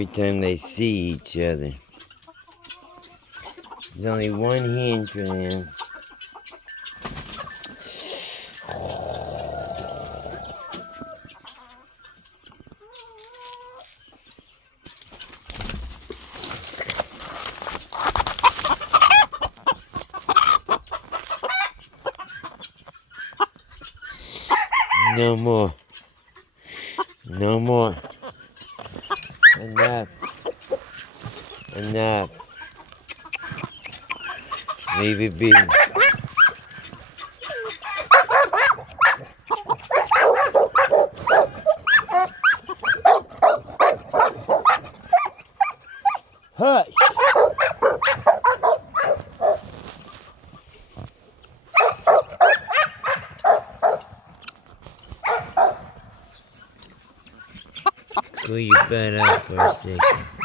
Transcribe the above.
every time they see each other. There's only one hen for them. No more. No more. Enough. Enough. Leave it be. Hush. Cool your butt out for a second.